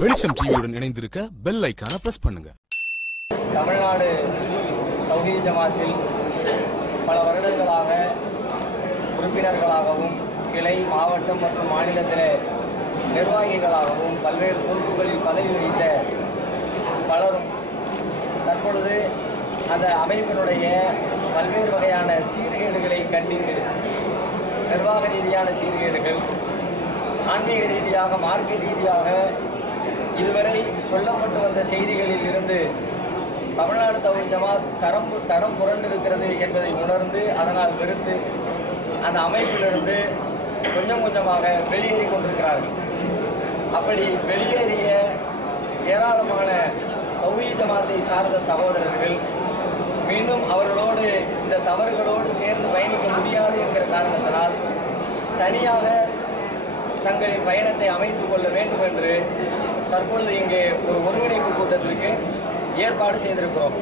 வெளிச்சம் டிவியுடன் இணைந்திருக்க பெல் ஐகானை பிரஸ் பண்ணுங்க. தமிழ்நாடு தௌஹீத் ஜமாத்தில் பல வருடங்களாக உறுப்பினர்களாகவும் கிளை மாவட்டம் மற்றும் மாநிலத்திலே நிர்வாகிகளாகவும் பல்வேறு பொறுப்புகளில் பதவி வகித்த பலரும் தற்பொழுது அந்த அமைப்பினுடைய பல்வேறு வகையான சீர்கேடுகளை கண்டித்து நிர்வாக ரீதியான சீர்கேடுகள், ஆன்மீக ரீதியாக மார்க்க ரீதியாக இதுவரை சொல்லப்பட்டு வந்த செய்திகளில் இருந்து தமிழ்நாடு தௌஹீத் ஜமாத் தடம் புரண்டிருக்கிறது என்பதை உணர்ந்து அதனால் வெறுத்து அந்த அமைப்பிலிருந்து கொஞ்சம் கொஞ்சமாக வெளியேறி கொண்டிருக்கிறார்கள். அப்படி வெளியேறிய ஏராளமான தௌஹீத் ஜமாத்தை சார்ந்த சகோதரர்கள் மீண்டும் அவர்களோடு இந்த தவறுகளோடு சேர்ந்து பயணிக்க முடியாது என்கிற காரணத்தினால் தனியாக தங்களின் பயணத்தை அமைத்துக் கொள்ள வேண்டும் என்று தற்பொழுது இங்கே ஒரு ஒருங்கிணைப்பு கூட்டத்திற்கு ஏற்பாடு செய்திருக்கிறோம்.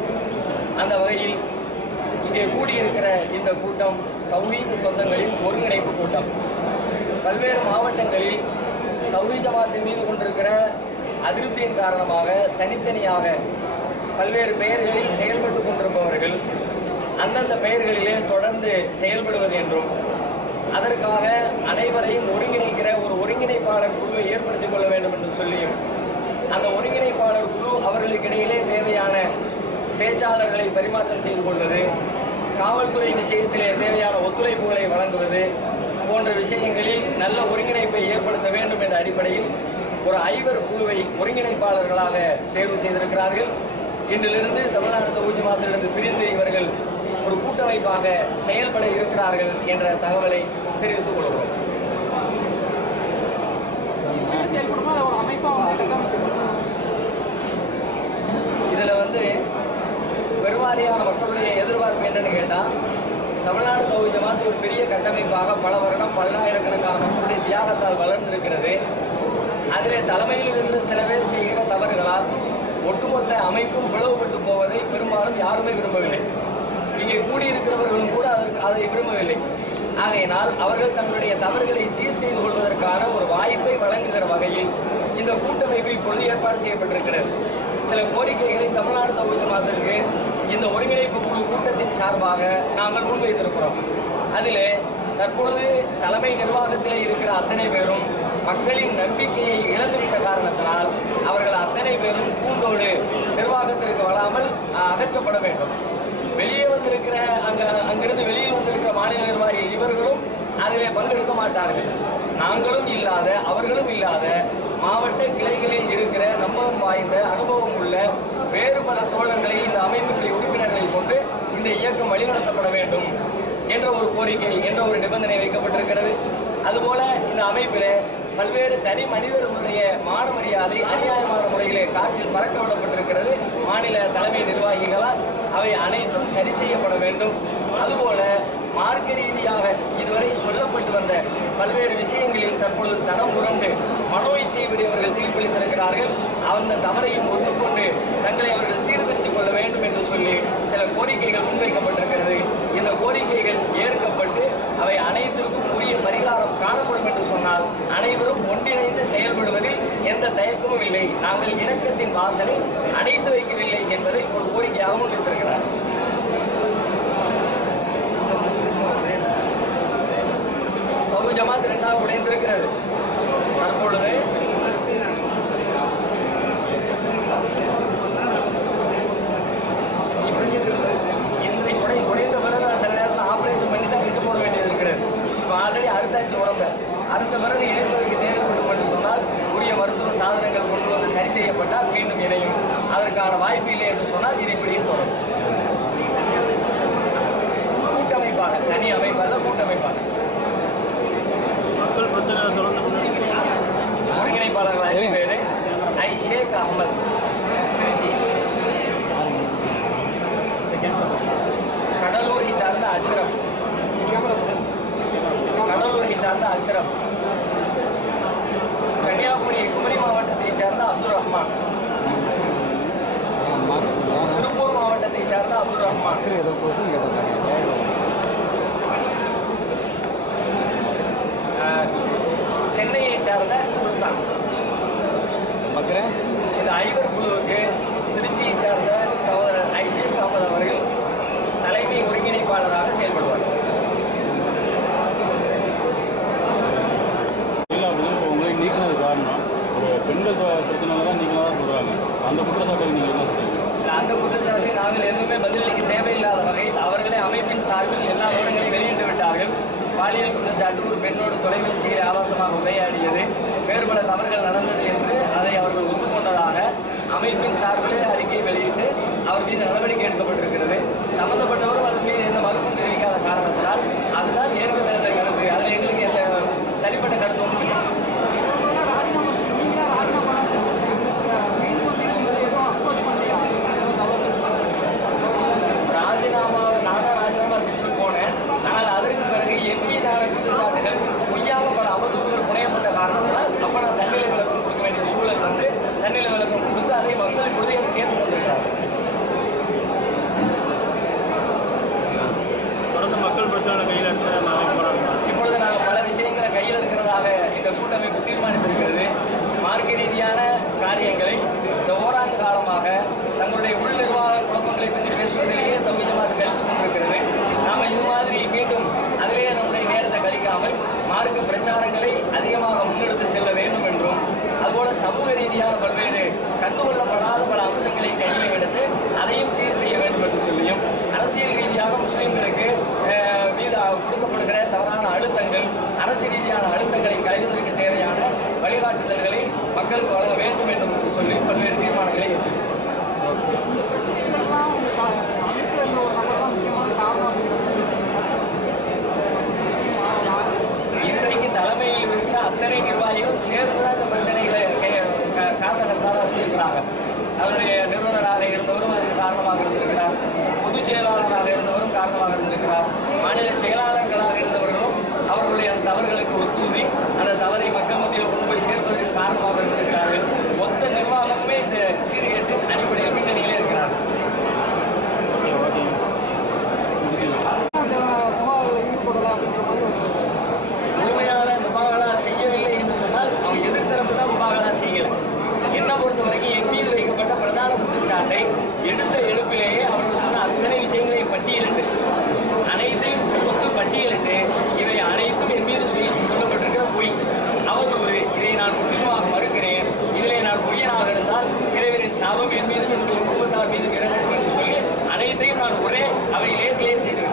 அந்த வகையில் இங்கே கூடியிருக்கிற இந்த கூட்டம் தௌஹீத் சொந்தங்களின் ஒருங்கிணைப்பு கூட்டம். பல்வேறு மாவட்டங்களில் தௌஹீத் ஜமாத்தின் மீது கொண்டிருக்கிற அதிருப்தியின் காரணமாக தனித்தனியாக பல்வேறு பெயர்களில் செயல்பட்டு கொண்டிருப்பவர்கள் அந்தந்த பெயர்களிலே தொடர்ந்து செயல்படுவது என்றும் அதற்காக அனைவரையும் ஒருங்கிணைக்கிற ஒரு ஒருங்கிணைப்பாளர் குழுவை ஏற்படுத்திக் கொள்ள வேண்டும் என்று சொல்லியும் அந்த ஒருங்கிணைப்பாளர் குழு அவர்களுக்கிடையிலே தேவையான பேச்சாளர்களை பரிமாற்றம் செய்து கொள்வது, காவல்துறை விஷயத்திலே தேவையான ஒத்துழைப்புகளை வழங்குவது போன்ற விஷயங்களில் நல்ல ஒருங்கிணைப்பை ஏற்படுத்த வேண்டும் என்ற அடிப்படையில் ஒரு 5 குழுவை ஒருங்கிணைப்பாளர்களாக தேர்வு செய்திருக்கிறார்கள். இன்றிலிருந்து தமிழ்நாடு தௌஹீத் ஜமாத்திலிருந்து பிரிந்து இவர்கள் ஒரு கூட்டமைப்பாக செயல்பட இருக்கிறார்கள் என்ற தகவலை தெரிவித்துக் கொள்கிறோம். இதில் பெருவாரியான மக்களுடைய எதிர்பார்ப்பு என்னன்னு கேட்டால், தமிழ்நாடு தௌஹீத் ஜமாத் ஒரு பெரிய கட்டமைப்பாக பல வருடம் பல்லாயிரக்கணக்கான மக்களுடைய தியாகத்தால் வளர்ந்திருக்கிறது. அதிலே தலைமையில் இருந்து சில பேர் செய்கிற தவறுகளால் ஒட்டுமொத்த அமைப்பும் பிளவுபட்டு போவதை பெரும்பாலும் யாருமே விரும்பவில்லை. இங்கே கூடியிருக்கிறவர்களும் கூட அதை விரும்பவில்லை. ஆகையினால் அவர்கள் தங்களுடைய தவறுகளை சீர் செய்து கொள்வதற்கான ஒரு வாய்ப்பை வழங்குகிற வகையில் இந்த கூட்டமைப்பு இப்பொழுது ஏற்பாடு செய்யப்பட்டிருக்கிறது. சில கோரிக்கைகளை தமிழ்நாடு தௌஹீத் ஜமாத்திற்கு இந்த ஒருங்கிணைப்பு குழு கூட்டத்தின் சார்பாக நாங்கள் முன்வைத்திருக்கிறோம். அதிலே தற்பொழுது தலைமை நிர்வாகத்திலே இருக்கிற அத்தனை பேரும் மக்களின் நம்பிக்கையை இழந்துவிட்ட காரணத்தினால் அவர்கள் அத்தனை பேரும் கூண்டோடு நிர்வாகத்திற்கு வராமல் அகற்றப்பட வேண்டும். வெளியே வந்திருக்கிற அங்கிருந்து வெளியில் வந்திருக்கிற மாநில நிர்வாகிகள் இவர்களும் அதிலே பங்கெடுக்க மாட்டார்கள். நாங்களும் இல்லாத அவர்களும் இல்லாத மாவட்ட கிளைகளில் இருக்கிற நம்பகம் வாய்ந்த அனுபவம் உள்ள வேறு பல தோழர்களை இந்த அமைப்பினுடைய உறுப்பினர்களை கொண்டு இந்த இயக்கம் வழிநடத்தப்பட வேண்டும் என்ற ஒரு கோரிக்கை என்ற ஒரு நிபந்தனை வைக்கப்பட்டிருக்கிறது. அதுபோல இந்த அமைப்பில் பல்வேறு தனி மனிதர்களுடைய மான மரியாதை அநியாயமான முறையிலே காற்றில் பறக்க விடப்பட்டிருக்கிறது மாநில தலைமை நிர்வாகிகளால். அவை அனைத்தும் சரி செய்யப்பட வேண்டும். அதுபோல மார்க்க ரீதியாக இதுவரை சொல்லப்பட்டு வந்த பல்வேறு விஷயங்களில் தற்பொழுது தடம் புரண்டு மனோ இச்சைப்படி அவர்கள் தீர்ப்பளித்திருக்கிறார்கள். அந்த தவறையும் ஒத்துக்கொண்டு தங்களை அவர்கள் சீர்திருத்திக் கொள்ள வேண்டும் என்று சொல்லி சில கோரிக்கைகள் முன்வைக்கப்பட்டிருக்கிறது. இந்த கோரிக்கைகள் ஏற்கப்பட்டு அவை அனைத்திற்கும் உரிய பரிகாரம் காணப்படும் என்று சொன்னால் அனைவரும் ஒன்றிணைந்து செயல்படுவதில் எந்த தயக்கமும் இல்லை. நாங்கள் இணக்கத்தின் வாசலை அடைத்து வைக்கவில்லை என்பதை ஒரு கோரிக்கையாக முன்வைத்திருக்கிறார். தௌஹீத் ஜமாத் 2ஆக உடைந்திருக்கிறது. தற்பொழுது உடைந்த பிறகு சில நேரத்தில் ஆப்ரேஷன் பண்ணி தான் விட்டு போட வேண்டியது இருக்கிறது. இப்போ ஆல்ரெடி அறுத்தாச்சு உடம்பு. அறுத்த பிறகு இணைப்பதற்கு தேவைப்படும் என்று சொன்னால் உரிய மருத்துவ சாதனங்கள் கொண்டு வந்து சரி செய்யப்பட்டால் மீண்டும் இணையும். அதற்கான வாய்ப்பு இல்லை என்று சொன்னால் இது இப்படியே தொடரும். கூட்டமைப்பாக, தனி அமைப்பாக, கூட்டமைப்பாக ஒருங்கிணைப்பாளர்கள் 5 பேர். ஷேக் அஹ்மத் திருச்சி, கடலூரை சார்ந்த அஷ்ரப், கன்னியாகுமரி குமரி மாவட்டத்தை சேர்ந்த அப்துல் ரஹ்மான், திருப்பூர் மாவட்டத்தை சேர்ந்த அப்துல் ரஹ்மான், சென்னையை சார்ந்த சுல்தான், பார்க்குறேன். இந்த ஐவர் குழுவுக்கு திருச்சியை சார்ந்த சகோதரர் ஐஷேக் அகமது அவர்கள் தலைமை ஒருங்கிணைப்பாளராக செயல்படுவார். இல்லை அப்படின்னு இப்போ உங்களை நீக்கினது காரணம் ஒரு பெண்கள் பிரச்சனைல தான் நீங்களாக தான் சொல்கிறாங்க. அந்த குற்றச்சாட்டை நீங்கள் என்ன சொல்றீங்க? அந்த குற்றச்சாட்டை நாங்கள் எதுவுமே பதிலளிக்க தேவையில்லாத வகையில் அவர்களே அமைப்பின் சார்பில் எல்லா விவரங்களையும் வெளியிட்டு விட்டார்கள். பாலியல் குற்றச்சாட்டு, ஒரு பெண்ணோடு தொலைபேசியில் ஆபாசமாக உரையாடியது, வேறு பல தவறுகள் நடந்தது என்று அதை அவர்கள் ஒப்புக்கொண்டதாக அமைப்பின் சார்பிலே அறிக்கை வெளியிட்டு அவர் மீது நடவடிக்கை எடுக்கப்பட்டிருக்கிறது. சம்பந்தப்பட்டவரும் அதன் மீது எந்த மறுப்பும் தெரிவிக்காத காரணத்தினால் அதுதான் ஏற்கனவே கருத்து. அதில் எங்களுக்கு எந்த தனிப்பட்ட கருத்து ஒன்றும் இல்லை. ராஜினாமா செஞ்சுட்டு போனேன். ஆனால் அதற்கு பிறகு என் மீதான குற்றச்சாட்டுகள் பொய்யாக பல அவதூறுகள் புனையப்பட்ட காரணத்தினால் அப்போ நான் தன்னிலை விளக்கம் கொடுக்க வேண்டிய சூழல் வந்து தன்னிலை விளக்கம் கொடுத்து அதை மக்கள் இப்பொழுது ஏற்றுக்கொண்டிருக்கிறார்கள். தொடர்ந்து மக்கள் பிரச்சனை கையில் இப்பொழுது நாங்கள் பல விஷயங்களை கையில் இருக்கிறதாக இந்த கூட்டமைப்பு தீர்மானித்திருக்கிறது. மார்க்க ரீதியான காரியங்களை இந்த ஓராண்டு காலமாக தங்களுடைய உள் நிர்வாக குழப்பங்களை பற்றி பேசுவதிலேயே தௌஹீத் ஜமாத் கழித்துக் கொண்டிருக்கிறது. நாம் இது மாதிரி மீண்டும் அதிலேயே நம்முடைய நேரத்தை கழிக்காமல் மார்க்க பிரச்சாரங்களை அதிகமாக முன்னெடுத்து செல்ல வேண்டும் என்றும், அதுபோல சமூக ரீதியான பல்வேறு கண்டுகொள்ளப்படாத பல அம்சங்களை கையில் எடுத்து அதையும் சீர் செய்ய வேண்டும் என்று சொல்லியும், அரசியல் ரீதியாக முஸ்லீம்களுக்கு மீது கொடுக்கப்படுகிற தவறான அழுத்தங்கள், அரசு ரீதியான அழுத்தங்களை களைவதற்கு தேவையான வழிகாட்டுதல்களை மக்களுக்கு வழங்க வேண்டும் என்று சொல்லி பல்வேறு தீர்மானங்களை ஏற்றிருக்கிறார். இன்றைக்கு தலைமையில் இருக்கிற அத்தனை நிர்வாகிகளும் சேர்ந்துதான் இந்த பிரச்சனைகளை காரணகர்த்தாக இருந்திருக்கிறாங்க. அவருடைய நிறுவனராக இருந்தவரும் அதற்கு காரணமாக இருந்திருக்கிறார். பொதுச் செயலாளராக இருந்தவரும் காரணமாக இருந்திருக்கிறார். மாநில செயலாளர்களாக இருந்தவர்களும் அவர்களுடைய அந்த தவறுகளுக்கு ஒத்துதி அந்த தவறை மக்கள் மத்தியில் கொண்டு போய் சேர்ப்பதற்கு காரணமாக இருந்திருக்கிறார்கள். மொத்த நிர்வாகமே இந்த சீர்கேட்டின் அடிப்படையில் பின்னணியிலே இருக்கிறார்கள். முழுமையாக முபாகலா செய்யவில்லை என்று சொன்னால் அவன் எதிர்த்தரப்பு தான் முபாகலா செய்யலை. என்னை பொறுத்த வரைக்கும் என் மீது வைக்கப்பட்ட பிரதான குற்றச்சாட்டை எடுத்த எழுப்பிலேயே அவர்கள் சொன்ன அத்தனை விஷயங்களையும் பட்டியலிட்டு அனைத்தையும் தொகுத்து பட்டியலிட்டு இவை அனைத்தும் என் மீது சொல்லப்பட்டிருக்கிற பொய், அவதூறு, இதை நான் முற்றிலுமாக மறுக்கிறேன், இதிலே நான் பொய்யனாக இருந்தால் இறைவனின் சாபம் என் மீதும் என்னுடைய குடும்பத்தார் மீதும் இறங்கட்டும் என்று சொல்லி அனைத்தையும் நான் ஒரே அவையிலே கிளியர் செய்து